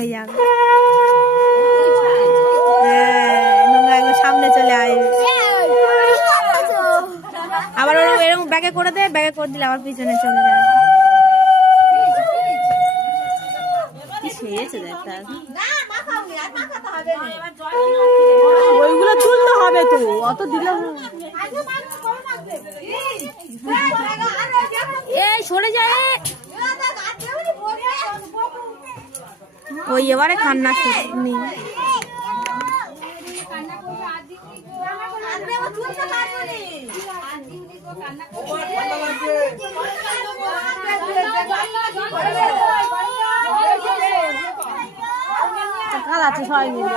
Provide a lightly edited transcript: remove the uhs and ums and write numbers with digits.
হয়ে যাবে। নোংরা এগুলো সামনে চলে আসবে। আবার ওরকম এরকম ব্যাগে করে দেয়, ব্যাগে করে দিলে আবার পিছনে চলে যাবে। ওইগুলো তুলতে হবে তো, অত দিলে এই সরে যায়। ওই এবারে কান্না শুনি। কাল আছে সবাই মিলে